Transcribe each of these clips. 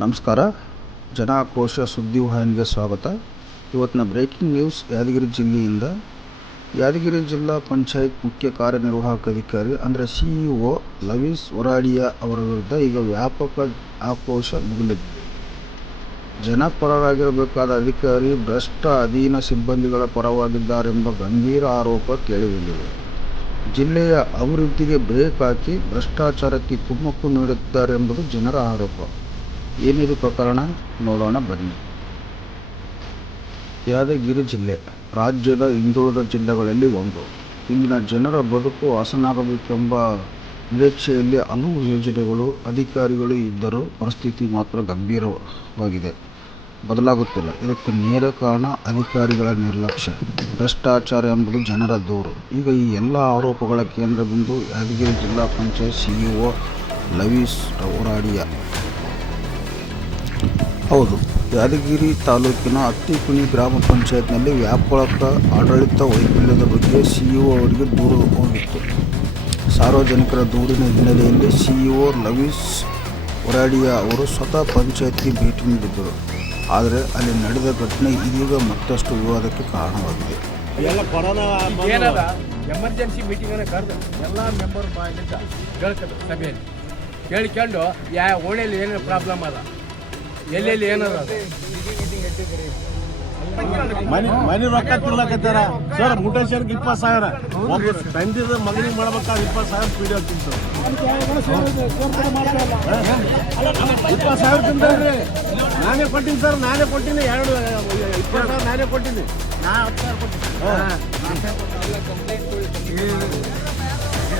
ನಮಸ್ಕಾರ. ಜನಾಕ್ರೋಶ ಸುದ್ದಿವಾಹಿನಿಗೆ ಸ್ವಾಗತ. ಇವತ್ತಿನ ಬ್ರೇಕಿಂಗ್ ನ್ಯೂಸ್ ಯಾದಗಿರಿ ಜಿಲ್ಲೆಯಿಂದ. ಯಾದಗಿರಿ ಜಿಲ್ಲಾ ಪಂಚಾಯತ್ ಮುಖ್ಯ ಕಾರ್ಯನಿರ್ವಾಹಕ ಅಧಿಕಾರಿ ಅಂದರೆ ಸಿ ಇ ಒ ಲವೀಸ್ ವರಾಡಿಯಾ ಅವರ ವಿರುದ್ಧ ಈಗ ವ್ಯಾಪಕ ಆಕ್ರೋಶ ಮುಗಿಲಿದೆ ಜನಪರರಾಗಿರಬೇಕಾದ ಅಧಿಕಾರಿ ಭ್ರಷ್ಟ ಅಧೀನ ಸಿಬ್ಬಂದಿಗಳ ಪರವಾಗಿದ್ದಾರೆಂಬ ಗಂಭೀರ ಆರೋಪ ಕೇಳಿಬಂದಿದೆ. ಜಿಲ್ಲೆಯ ಅಭಿವೃದ್ಧಿಗೆ ಬ್ರೇಕ್ ಹಾಕಿ ಭ್ರಷ್ಟಾಚಾರಕ್ಕೆ ಕುಮ್ಮಕ್ಕು ನೀಡುತ್ತಾರೆ ಎಂಬುದು ಜನರ ಆರೋಪ. ಏನಿದು ಪ್ರಕರಣ? ನೋಡೋಣ, ಬನ್ನಿ. ಯಾದಗಿರಿ ಜಿಲ್ಲೆ, ರಾಜ್ಯದ ಹಿಂದುಳಿದ ಜಿಲ್ಲೆಗಳಲ್ಲಿ ಒಂದು. ಇಲ್ಲಿನ ಜನರ ಬದುಕು ಹಸನಾಗಬೇಕೆಂಬ ನಿರೀಕ್ಷೆಯಲ್ಲಿ ಹಲವು ಯೋಜನೆಗಳು, ಅಧಿಕಾರಿಗಳು ಇದ್ದರೂ ಪರಿಸ್ಥಿತಿ ಮಾತ್ರ ಗಂಭೀರವಾಗಿದೆ. ಬದಲಾಗುತ್ತಿಲ್ಲ. ಇದಕ್ಕೆ ನೇರ ಕಾರಣ ಅಧಿಕಾರಿಗಳ ನಿರ್ಲಕ್ಷ್ಯ. ಭ್ರಷ್ಟಾಚಾರ ಎಂಬುದು ಜನರ ದೂರು. ಈಗ ಈ ಎಲ್ಲ ಆರೋಪಗಳ ಕೇಂದ್ರ ಬಿಂದು ಯಾದಗಿರಿ ಜಿಲ್ಲಾ ಪಂಚಾಯತ್ ಸಿಇಒ ಲವೀಸ್ ಒರಾಡಿಯಾ ಹೌದು. ಯಾದಗಿರಿ ತಾಲೂಕಿನ ಅತ್ತಿಕುಣಿ ಗ್ರಾಮ ಪಂಚಾಯತ್ನಲ್ಲಿ ವ್ಯಾಪಕ ಆಡಳಿತ ವೈಫಲ್ಯದ ಬಗ್ಗೆ ಸಿಇಒ ಅವರಿಗೆ ದೂರು ಹೋಗಿತ್ತು. ಸಾರ್ವಜನಿಕರ ದೂರಿನ ಹಿನ್ನೆಲೆಯಲ್ಲಿ ಸಿಇಒ ಲವೀಸ್ ಒರಾಡಿಯಾ ಅವರು ಸ್ವತಃ ಪಂಚಾಯತ್ಗೆ ಭೇಟಿ ನೀಡಿದ್ದರು. ಆದರೆ ಅಲ್ಲಿ ನಡೆದ ಘಟನೆ ಇದೀಗ ಮತ್ತಷ್ಟು ವಿವಾದಕ್ಕೆ ಕಾರಣವಾಗಿದೆ. ಎಲ್ಲ ಕೊರೋನಾ ಏನದ ಎಮರ್ಜೆನ್ಸಿ ಮೀಟಿಂಗ್ ಅನ್ನ ಕರೆದು ಎಲ್ಲ ಮೆಂಬರ್ ಬಾಯಿಂದ ಕೇಳ್ಕೊಂಡು ಸಭೆಯಲ್ಲಿ. ಕೇಳ್ಕೊಂಡು ಯಾ ಓಣಿಯಲ್ಲಿ ಏನೇನು ಪ್ರಾಬ್ಲಮ್ ಅದ? ಎಲ್ಲೆಲ್ಲಿ ಏನದ. ಮನಿ ಮನಿ ರೊಕ್ಕ ತಿನ್ಲಕತ್ತಾರ ಸರ್ ಮುಟೇಶ್ವರ್ಗೆ ಇಪ್ಪತ್ತು ಸಾವಿರ. ಒಂದು ತಂದಿದ ಮಗನಿಗೆ ಮಾಡ್ಬೇಕಾದ್ರೆ ಇಪ್ಪತ್ತು ಸಾವಿರ ಪಿ ಡಿ ತಿಂತು ಇಪ್ಪತ್ತು ಸಾವಿರ ತಿಂದ್ರಿ ನಾನೇ ಕೊಟ್ಟಿನಿ ಸರ್ ನಾನೇ ಕೊಟ್ಟಿನಿ. ಎರಡು ಇಪ್ಪತ್ತು ಸಾವಿರ ನಾನೇ ಕೊಟ್ಟಿನಿ. ನಾ ಹತ್ತು ಸಾವಿರ ಕೊಟ್ಟಿನಿ. ಗ್ರೂಪ್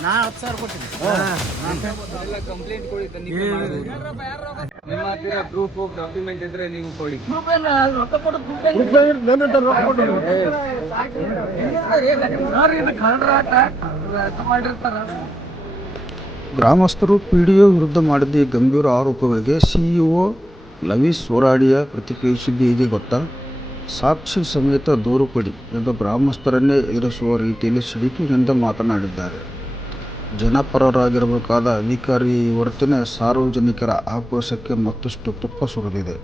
ಸಾವಿರ ನಾ ಹತ್ತು ಸಾವಿರ ಕೊಟ್ಟಿನಿ ನಿಮ್ಮ ಹತ್ತಿರ ಪ್ರೂಫ್ ಡಾಕ್ಯುಮೆಂಟ್ ಇದ್ರೆ ನೀವು ಕೊಡಿ. ಗ್ರೂಪ್ ಬೆಲ್ಲ ರೊಕ್ಕ ಕೊಟ್ಟಿನಿ ಗ್ರಾಮಸ್ಥರು ಪಿಡಿಒ ವಿರುದ್ಧ ಮಾಡಿದ ಈ ಗಂಭೀರ ಆರೋಪಗಳಿಗೆ ಸಿಇಒ ಲವೀಸ್ ಸೋರಾಡಿಯ ಪ್ರತಿಕ್ರಿಯಿಸಿದ್ದು ಇದೆ ಗೊತ್ತಾ? ಸಾಕ್ಷಿ ಸಮೇತ ದೂರು ಕೊಡಿ ಎಂದು ಗ್ರಾಮಸ್ಥರನ್ನೇ ಎದುರಿಸುವ ರೀತಿಯಲ್ಲಿ ಸಿಡಿಕಿನಿಂದ ಮಾತನಾಡಿದ್ದಾರೆ. ಜನಪರರಾಗಿರಬೇಕಾದ ಅಧಿಕಾರಿ ವರ್ತನೆ ಸಾರ್ವಜನಿಕರ ಆಕ್ರೋಶಕ್ಕೆ ಮತ್ತಷ್ಟು ತುಪ್ಪ ಸುರಿದಿದೆ.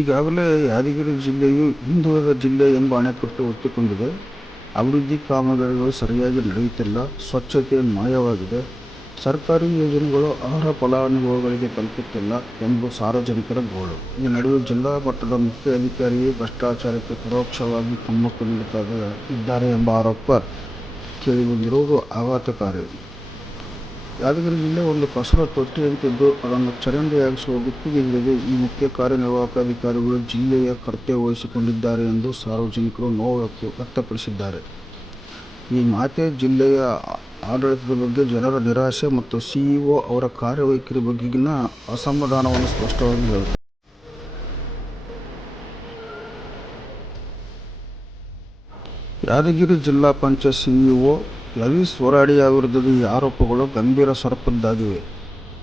ಈಗಾಗಲೇ ಯಾದಗಿರಿ ಜಿಲ್ಲೆಯು ಹಿಂದುಳಿದ ಜಿಲ್ಲೆ ಎಂಬ ಅಣೆಕಟ್ಟು ಹೊತ್ತುಕೊಂಡಿದೆ. ಅಭಿವೃದ್ಧಿ ಕಾಮಗಾರಿಗಳು ಸರಿಯಾಗಿ ನಡೆಯುತ್ತಿಲ್ಲ ಸ್ವಚ್ಛತೆ ಮಾಯವಾಗಿದೆ. ಸರ್ಕಾರಿ ಯೋಜನೆಗಳು ಅರ್ಹ ಫಲಾನುಭವಿಗಳಿಗೆ ತಲುಪುತ್ತಿಲ್ಲ ಎಂದು ಸಾರ್ವಜನಿಕರ ಗೋಳು. ಈ ನಡುವೆ ಜಿಲ್ಲಾ ಮಟ್ಟದ ಮುಖ್ಯ ಅಧಿಕಾರಿಯೇ ಭ್ರಷ್ಟಾಚಾರಕ್ಕೆ ಪರೋಕ್ಷವಾಗಿ ಕುಮ್ಮಕ್ಕು ನೀಡುತ್ತಾ ಇದ್ದಾರೆ ಎಂಬ ಆರೋಪ ಕೇಳಿಬಂದಿರುವುದು ಆಘಾತಕಾರಿ. ಯಾದಗಿರಿ ಜಿಲ್ಲೆ ಒಂದು ಕಸರ ತೊಟ್ಟಿಯಂತಿದ್ದು, ಅದನ್ನು ಚರಂಡಿಯಾಗಿಸುವ ಗುತ್ತಿಗೆ ಹಿಡಿದು ಈ ಮುಖ್ಯ ಕಾರ್ಯನಿರ್ವಾಹಕ ಅಧಿಕಾರಿಗಳು ಜಿಲ್ಲೆಯ ಕರ್ತವ್ಯ ವಹಿಸಿಕೊಂಡಿದ್ದಾರೆ ಎಂದು ಸಾರ್ವಜನಿಕರು ನೋವು ವ್ಯಕ್ತ- ವ್ಯಕ್ತಪಡಿಸಿದ್ದಾರೆ. ಈ ಮಾತೆ ಜಿಲ್ಲೆಯ ಆಡಳಿತದ ಬಗ್ಗೆ ಜನರ ನಿರಾಶೆ ಮತ್ತು ಸಿಇಒ ಅವರ ಕಾರ್ಯವೈಖರಿ ಬಗೆಗಿನ ಅಸಮಾಧಾನವನ್ನು ಸ್ಪಷ್ಟವಾಗಿ ಹೇಳುತ್ತದೆ ಯಾದಗಿರಿ ಜಿಲ್ಲಾ ಪಂಚಾಯತ್ ಸಿಇಒ ರವಿ ಸ್ವರಾಡಿಯ ವಿರುದ್ಧದ ಈ ಆರೋಪಗಳು ಗಂಭೀರ ಸ್ವರೂಪದ್ದಾಗಿವೆ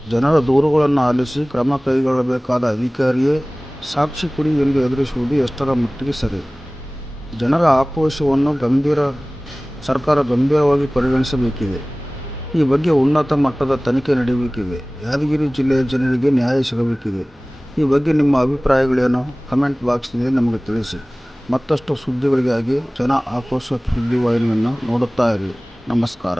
ಜನರ ದೂರುಗಳನ್ನು ಆಲಿಸಿ ಕ್ರಮ ಕೈಗೊಳ್ಳಬೇಕಾದ ಅಧಿಕಾರಿಯೇ ಸಾಕ್ಷಿ ಕುಡಿ ಎಂದು ಎದುರಿಸುವುದು ಎಷ್ಟರ ಮಟ್ಟಿಗೆ ಸರಿ. ಜನರ ಆಕ್ರೋಶವನ್ನು ಗಂಭೀರ ಸರ್ಕಾರ ಗಂಭೀರವಾಗಿ ಪರಿಗಣಿಸಬೇಕಿದೆ. ಈ ಬಗ್ಗೆ ಉನ್ನತ ಮಟ್ಟದ ತನಿಖೆ ನಡೆಯಬೇಕಿದೆ. ಯಾದಗಿರಿ ಜಿಲ್ಲೆಯ ಜನರಿಗೆ ನ್ಯಾಯ ಸಿಗಬೇಕಿದೆ. ಈ ಬಗ್ಗೆ ನಿಮ್ಮ ಅಭಿಪ್ರಾಯಗಳೇನು? ಕಮೆಂಟ್ ಬಾಕ್ಸ್ನಲ್ಲಿ ನಮಗೆ ತಿಳಿಸಿ. ಮತ್ತಷ್ಟು ಸುದ್ದಿಗಳಿಗಾಗಿ ಜನ ಆಕ್ರೋಶ ಸುದ್ದಿವಾಹಿನಿಯನ್ನು ನೋಡುತ್ತಾ ಇರಿ. ನಮಸ್ಕಾರ.